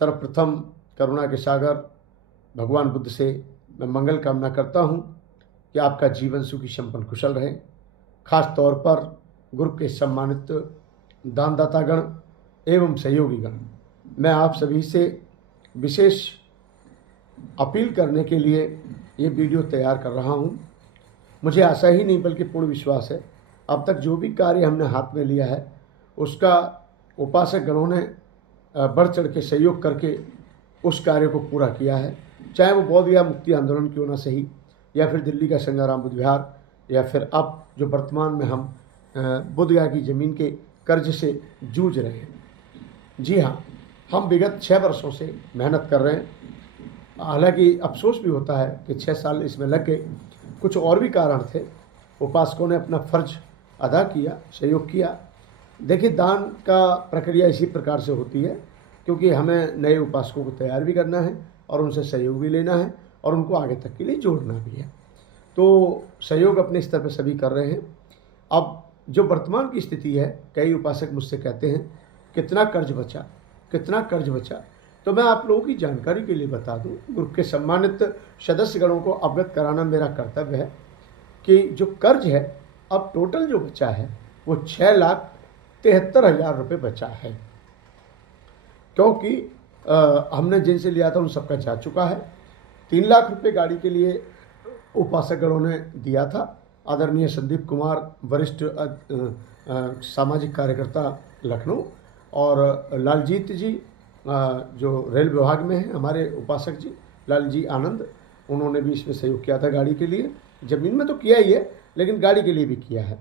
सर्वप्रथम करुणा के सागर भगवान बुद्ध से मैं मंगल कामना करता हूँ कि आपका जीवन सुखी संपन्न कुशल रहे। खास तौर पर ग्रुप के सम्मानित दानदातागण एवं सहयोगीगण, मैं आप सभी से विशेष अपील करने के लिए ये वीडियो तैयार कर रहा हूँ। मुझे आशा ही नहीं बल्कि पूर्ण विश्वास है, अब तक जो भी कार्य हमने हाथ में लिया है उसका उपासक गणों ने बढ़ चढ़ के सहयोग करके उस कार्य को पूरा किया है। चाहे वो बौद्ध या मुक्ति आंदोलन क्यों ना सही, या फिर दिल्ली का संगाराम बुद्ध विहार, या फिर अब जो वर्तमान में हम बोधगया की ज़मीन के कर्ज से जूझ रहे हैं। जी हाँ, हम विगत 6 वर्षों से मेहनत कर रहे हैं। हालांकि अफसोस भी होता है कि 6 साल इसमें लग गए। कुछ और भी कारण थे। उपासकों ने अपना फर्ज अदा किया, सहयोग किया। देखिए, दान का प्रक्रिया इसी प्रकार से होती है, क्योंकि हमें नए उपासकों को तैयार भी करना है और उनसे सहयोग भी लेना है और उनको आगे तक के लिए जोड़ना भी है। तो सहयोग अपने स्तर पर सभी कर रहे हैं। अब जो वर्तमान की स्थिति है, कई उपासक मुझसे कहते हैं कितना कर्ज बचा, कितना कर्ज बचा। तो मैं आप लोगों की जानकारी के लिए बता दूं, ग्रुप के सम्मानित सदस्यगणों को अवगत कराना मेरा कर्तव्य है कि जो कर्ज है अब टोटल जो बचा है वो 6,73,000 रुपये बचा है, क्योंकि हमने जिनसे लिया था उन सबका जा चुका है। 3 लाख रुपये गाड़ी के लिए उपासक गणों ने दिया था। आदरणीय संदीप कुमार, वरिष्ठ सामाजिक कार्यकर्ता लखनऊ, और लालजीत जी जो रेल विभाग में हैं, हमारे उपासक जी लालजी आनंद, उन्होंने भी इसमें सहयोग किया था गाड़ी के लिए। ज़मीन में तो किया ही है, लेकिन गाड़ी के लिए भी किया है।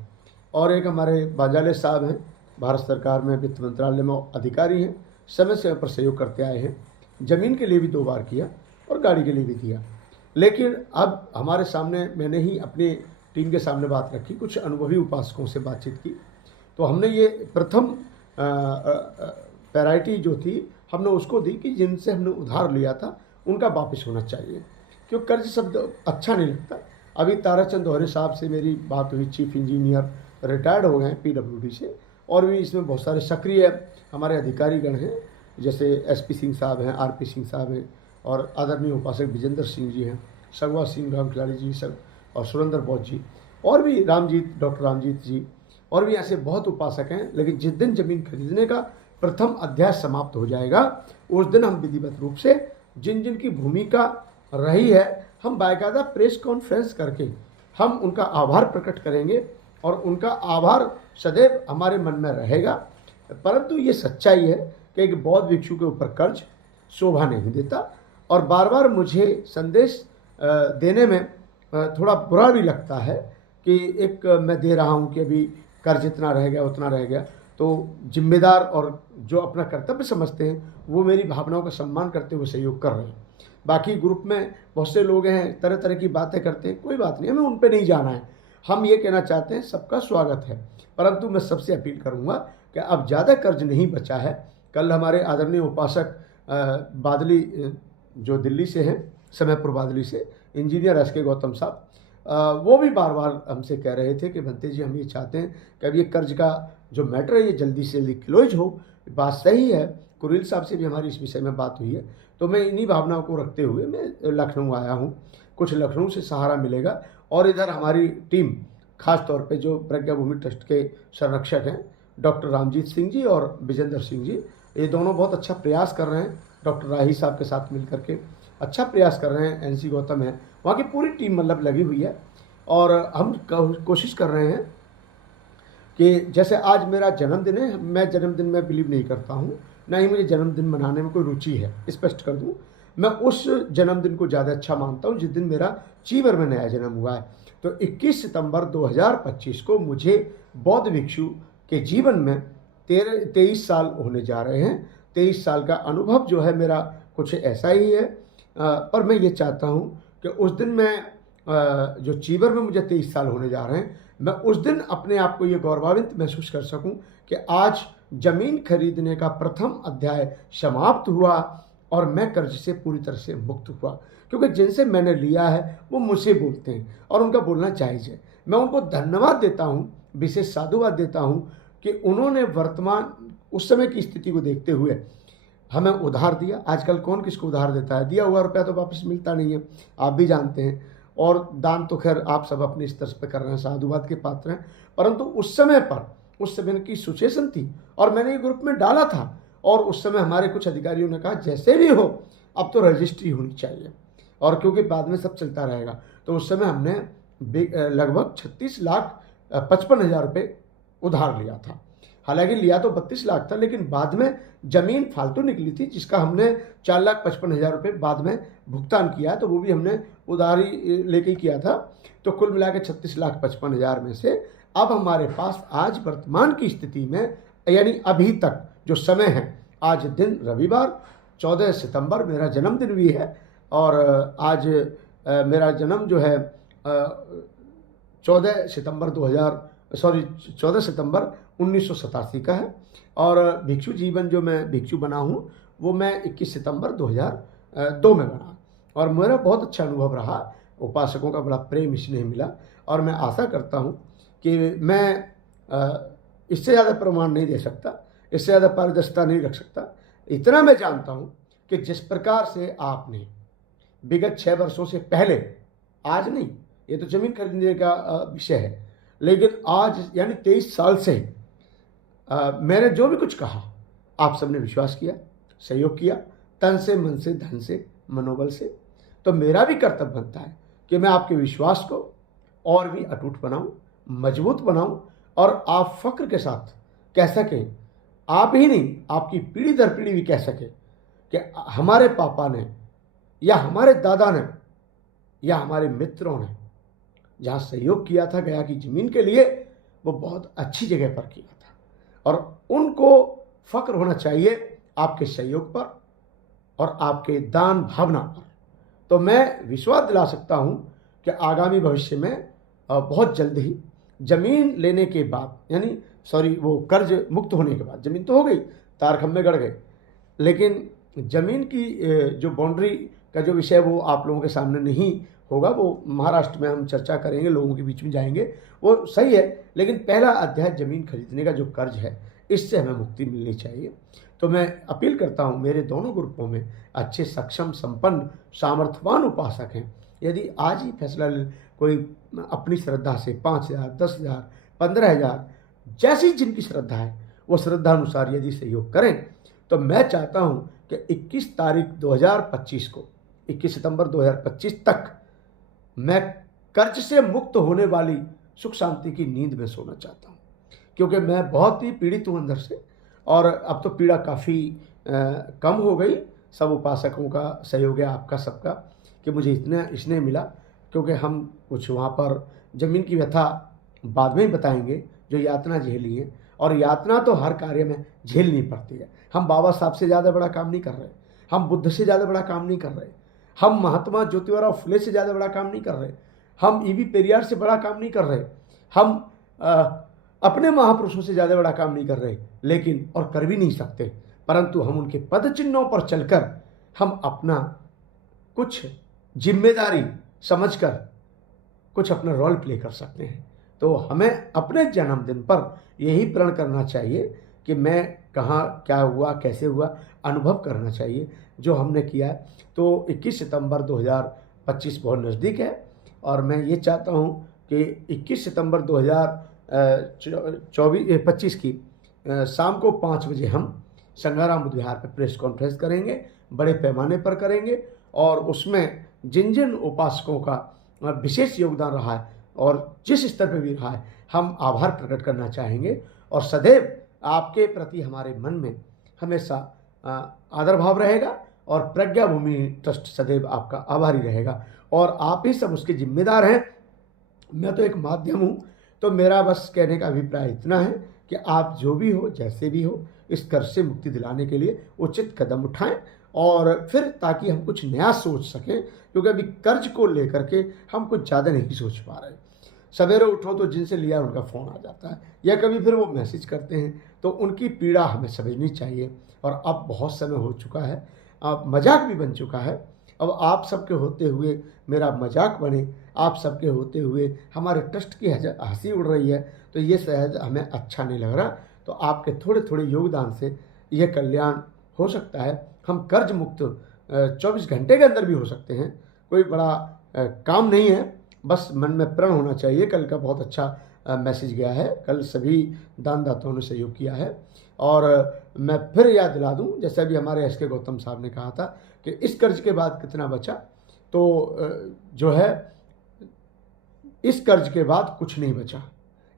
और एक हमारे बाजाले साहब हैं, भारत सरकार में वित्त मंत्रालय में अधिकारी हैं, समय समय पर सहयोग करते आए हैं। ज़मीन के लिए भी 2 बार किया और गाड़ी के लिए भी दिया। लेकिन अब हमारे सामने, मैंने ही अपनी टीम के सामने बात रखी, कुछ अनुभवी उपासकों से बातचीत की, तो हमने ये प्रथम पैराइटी जो थी हमने उसको दी कि जिनसे हमने उधार लिया था उनका वापस होना चाहिए, क्योंकि कर्ज शब्द अच्छा नहीं लगता। अभी ताराचंद दोहरे साहब से मेरी बात हुई, चीफ इंजीनियर, रिटायर्ड हो गए हैं PWD से, और भी इसमें बहुत सारे सक्रिय हमारे अधिकारीगण हैं, जैसे SP सिंह साहब हैं, RP सिंह साहब हैं, और आदरणीय उपासक विजेंद्र सिंह जी हैं, सगवा सिंह राम खिलाड़ी जी सब, और सुरेंद्र बौद्ध जी, और भी रामजीत, डॉक्टर रामजीत जी, और भी ऐसे बहुत उपासक हैं। लेकिन जिस दिन ज़मीन खरीदने का प्रथम अध्याय समाप्त हो जाएगा, उस दिन हम विधिवत रूप से जिन जिन की भूमिका रही है, हम बाकायदा प्रेस कॉन्फ्रेंस करके हम उनका आभार प्रकट करेंगे, और उनका आभार सदैव हमारे मन में रहेगा। परंतु ये सच्चाई है कि एक बौद्ध भिक्षु के ऊपर कर्ज शोभा नहीं देता, और बार बार मुझे संदेश देने में थोड़ा बुरा भी लगता है कि एक मैं दे रहा हूँ कि अभी कर्ज इतना रह गया, उतना रह गया। तो जिम्मेदार और जो अपना कर्तव्य समझते हैं वो मेरी भावनाओं का सम्मान करते हुए सहयोग कर रहे हैं। बाकी ग्रुप में बहुत से लोग हैं, तरह तरह की बातें करते हैं, कोई बात नहीं, हमें उन पे नहीं जाना है। हम ये कहना चाहते हैं सबका स्वागत है, परंतु मैं सबसे अपील करूंगा कि अब ज़्यादा कर्ज नहीं बचा है। कल हमारे आदरणीय उपासक बादली जो दिल्ली से हैं, समयपुर बादली से, इंजीनियर SK गौतम साहब, वो भी बार बार हमसे कह रहे थे कि भंते जी, हम ये चाहते हैं कि अब ये कर्ज का जो मैटर है ये जल्दी से जल्दी क्लोज हो। बात सही है, कुरील साहब से भी हमारी इस विषय में बात हुई है। तो मैं इन्हीं भावनाओं को रखते हुए मैं लखनऊ आया हूँ। कुछ लखनऊ से सहारा मिलेगा, और इधर हमारी टीम, खास तौर पे जो प्रज्ञा भूमि ट्रस्ट के संरक्षक हैं डॉक्टर रामजीत सिंह जी और विजेंद्र सिंह जी, ये दोनों बहुत अच्छा प्रयास कर रहे हैं। डॉक्टर राही साहब के साथ मिल करके अच्छा प्रयास कर रहे हैं। NC गौतम है, वहाँ की पूरी टीम मतलब लगी हुई है, और हम कोशिश कर रहे हैं कि जैसे आज मेरा जन्मदिन है, मैं जन्मदिन में बिलीव नहीं करता हूँ, ना ही मुझे जन्मदिन मनाने में कोई रुचि है, स्पष्ट कर दूँ। मैं उस जन्मदिन को ज़्यादा अच्छा मानता हूँ जिस दिन मेरा चीवर में नया जन्म हुआ है। तो 21 सितंबर 2025 को मुझे बौद्ध भिक्षु के जीवन में 23 साल होने जा रहे हैं। 23 साल का अनुभव जो है मेरा कुछ ऐसा ही है, पर मैं ये चाहता हूँ कि उस दिन मैं जो चीवर में मुझे 23 साल होने जा रहे हैं, मैं उस दिन अपने आप को ये गौरवान्वित महसूस कर सकूं कि आज ज़मीन खरीदने का प्रथम अध्याय समाप्त हुआ और मैं कर्ज से पूरी तरह से मुक्त हुआ। क्योंकि जिनसे मैंने लिया है वो मुझसे बोलते हैं और उनका बोलना जायज़ है। मैं उनको धन्यवाद देता हूँ, विशेष साधुवाद देता हूँ कि उन्होंने वर्तमान उस समय की स्थिति को देखते हुए हमें उधार दिया। आजकल कौन किसको उधार देता है? दिया हुआ रुपया तो वापस मिलता नहीं है, आप भी जानते हैं। और दान तो खैर आप सब अपने स्तर पर कर रहे हैं, साधुवाद के पात्र हैं। परंतु उस समय की सिचुएशन थी और मैंने ये ग्रुप में डाला था, और उस समय हमारे कुछ अधिकारियों ने कहा जैसे भी हो अब तो रजिस्ट्री होनी चाहिए, और क्योंकि बाद में सब चलता रहेगा। तो उस समय हमने लगभग 36,55,000 रुपये उधार लिया था। हालांकि लिया तो 32 लाख था, लेकिन बाद में ज़मीन फालतू निकली थी जिसका हमने 4,55,000 रुपये बाद में भुगतान किया, तो वो भी हमने उधारी लेके किया था। तो कुल मिला के 36,55,000 में से अब हमारे पास आज वर्तमान की स्थिति में, यानी अभी तक जो समय है, आज दिन रविवार 14 सितंबर मेरा जन्मदिन भी है, और आज मेरा जन्म जो है 14 सितंबर 1987 का है, और भिक्षु जीवन जो मैं भिक्षु बना हूँ वो मैं 21 सितंबर 2002 में बना, और मेरा बहुत अच्छा अनुभव रहा। उपासकों का बड़ा प्रेम स्नेह मिला, और मैं आशा करता हूँ कि मैं इससे ज़्यादा प्रमाण नहीं दे सकता, इससे ज़्यादा पारदर्शिता नहीं रख सकता। इतना मैं जानता हूँ कि जिस प्रकार से आपने विगत 6 वर्षों से पहले, आज नहीं, ये तो ज़मीन खरीदने का विषय है, लेकिन आज यानी 23 साल से मैंने जो भी कुछ कहा आप सबने विश्वास किया, सहयोग किया, तन से, मन से, धन से, मनोबल से। तो मेरा भी कर्तव्य बनता है कि मैं आपके विश्वास को और भी अटूट बनाऊं, मजबूत बनाऊं, और आप फक्र के साथ कह सकें, आप ही नहीं आपकी पीढ़ी दर पीढ़ी भी कह सके कि हमारे पापा ने, या हमारे दादा ने, या हमारे मित्रों ने जहाँ सहयोग किया था गया की ज़मीन के लिए, वो बहुत अच्छी जगह पर किया था, और उनको फक्र होना चाहिए आपके सहयोग पर और आपके दान भावना पर। तो मैं विश्वास दिला सकता हूँ कि आगामी भविष्य में बहुत जल्द ही ज़मीन लेने के बाद, यानी वो कर्ज मुक्त होने के बाद, ज़मीन तो हो गई, तार खंभे गड़ गए, लेकिन ज़मीन की जो बाउंड्री का जो विषय वो आप लोगों के सामने नहीं होगा, वो महाराष्ट्र में हम चर्चा करेंगे, लोगों के बीच में जाएंगे, वो सही है। लेकिन पहला अध्याय ज़मीन खरीदने का जो कर्ज है, इससे हमें मुक्ति मिलनी चाहिए। तो मैं अपील करता हूँ, मेरे दोनों ग्रुपों में अच्छे, सक्षम, संपन्न, सामर्थ्यवान उपासक हैं। यदि आज ही फैसला कोई अपनी श्रद्धा से 5,000, 10,000, 15,000, जैसी जिनकी श्रद्धा है वो श्रद्धा अनुसार यदि सहयोग करें, तो मैं चाहता हूँ कि 21 तारीख 2025 को, 21 सितंबर 2025 तक मैं कर्ज से मुक्त होने वाली सुख शांति की नींद में सोना चाहता हूँ, क्योंकि मैं बहुत ही पीड़ित हूँ अंदर से, और अब तो पीड़ा काफ़ी कम हो गई। सब उपासकों का सहयोग है, आपका सबका, कि मुझे इतना स्नेह मिला, क्योंकि हम कुछ वहाँ पर ज़मीन की व्यथा बाद में ही बताएंगे, जो यातना झेली है, और यातना तो हर कार्य में झेलनी पड़ती है। हम बाबा साहब से ज़्यादा बड़ा काम नहीं कर रहे, हम बुद्ध से ज़्यादा बड़ा काम नहीं कर रहे, हम महात्मा ज्योतिबा फुले से ज़्यादा बड़ा काम नहीं कर रहे, हम ईवी पेरियार से बड़ा काम नहीं कर रहे, हम अपने महापुरुषों से ज़्यादा बड़ा काम नहीं कर रहे, लेकिन और कर भी नहीं सकते, परंतु हम उनके पद चिन्हों पर चलकर हम अपना कुछ जिम्मेदारी समझकर कुछ अपना रोल प्ले कर सकते हैं। तो हमें अपने जन्मदिन पर यही प्रण करना चाहिए कि मैं कहाँ क्या हुआ, कैसे हुआ, अनुभव करना चाहिए जो हमने किया है। तो 21 सितंबर 2025 बहुत नज़दीक है, और मैं ये चाहता हूँ कि 21 सितंबर 2025 की शाम को 5 बजे हम संगाराम बुद्ध विहार पर प्रेस कॉन्फ्रेंस करेंगे, बड़े पैमाने पर करेंगे, और उसमें जिन जिन उपासकों का विशेष योगदान रहा है और जिस स्तर पर भी रहा है, हम आभार प्रकट करना चाहेंगे, और सदैव आपके प्रति हमारे मन में हमेशा आदर भाव रहेगा, और प्रज्ञा भूमि ट्रस्ट सदैव आपका आभारी रहेगा, और आप ही सब उसके जिम्मेदार हैं। मैं तो एक माध्यम हूँ। तो मेरा बस कहने का अभिप्राय इतना है कि आप जो भी हो, जैसे भी हो, इस कर्ज से मुक्ति दिलाने के लिए उचित कदम उठाएं, और फिर ताकि हम कुछ नया सोच सकें, क्योंकि अभी कर्ज को लेकर के हम कुछ ज़्यादा नहीं सोच पा रहे। सवेरे उठो तो जिनसे लिया उनका फ़ोन आ जाता है, या कभी फिर वो मैसेज करते हैं, तो उनकी पीड़ा हमें समझनी चाहिए। और अब बहुत समय हो चुका है, अब मजाक भी बन चुका है। अब आप सबके होते हुए मेरा मजाक बने, आप सबके होते हुए हमारे ट्रस्ट की हंसी उड़ रही है, तो ये शायद हमें अच्छा नहीं लग रहा। तो आपके थोड़े थोड़े योगदान से यह कल्याण हो सकता है हम कर्ज मुक्त 24 घंटे के अंदर भी हो सकते हैं। कोई बड़ा काम नहीं है, बस मन में प्रण होना चाहिए। कल का बहुत अच्छा मैसेज गया है, कल सभी दानदाताओं ने सहयोग किया है। और मैं फिर याद दिला दूं, जैसे अभी हमारे एस के गौतम साहब ने कहा था कि इस कर्ज के बाद कितना बचा, तो जो है इस कर्ज के बाद कुछ नहीं बचा,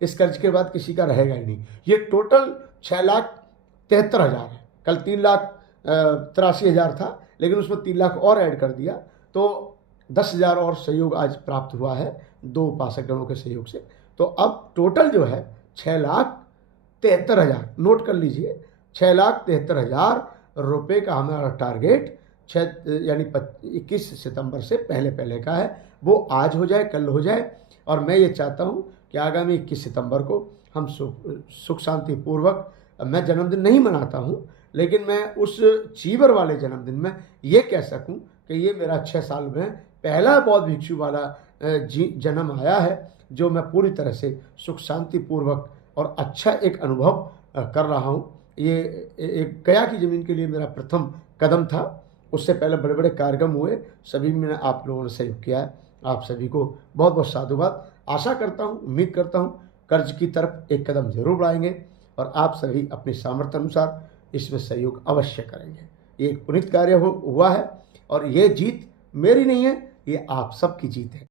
इस कर्ज के बाद किसी का रहेगा ही नहीं। ये टोटल 6,73,000 है। कल 3,83,000 था, लेकिन उसमें 3 लाख और ऐड कर दिया, तो 10,000 और सहयोग आज प्राप्त हुआ है 2 उपासकगणों के सहयोग से। तो अब टोटल जो है 6,73,000, नोट कर लीजिए, 6,73,000 रुपये का हमारा टारगेट 21 सितंबर से पहले का है। वो आज हो जाए, कल हो जाए। और मैं ये चाहता हूँ कि आगामी 21 सितंबर को हम सुख शांति पूर्वक, मैं जन्मदिन नहीं मनाता हूँ, लेकिन मैं उस चीवर वाले जन्मदिन में ये कह सकूं कि ये मेरा 6 साल में पहला बौद्ध भिक्षु वाला जन्म आया है, जो मैं पूरी तरह से सुख शांति पूर्वक और अच्छा एक अनुभव कर रहा हूँ। ये एक गया की ज़मीन के लिए मेरा प्रथम कदम था। उससे पहले बड़े बड़े कार्यक्रम हुए, सभी में आप लोगों ने सहयोग किया है। आप सभी को बहुत बहुत साधुवाद। आशा करता हूँ, उम्मीद करता हूँ कर्ज की तरफ एक कदम जरूर बढ़ाएंगे और आप सभी अपने सामर्थ्य अनुसार इसमें सहयोग अवश्य करेंगे। ये एक पुनीत कार्य हुआ है और ये जीत मेरी नहीं है, ये आप सबकी जीत है।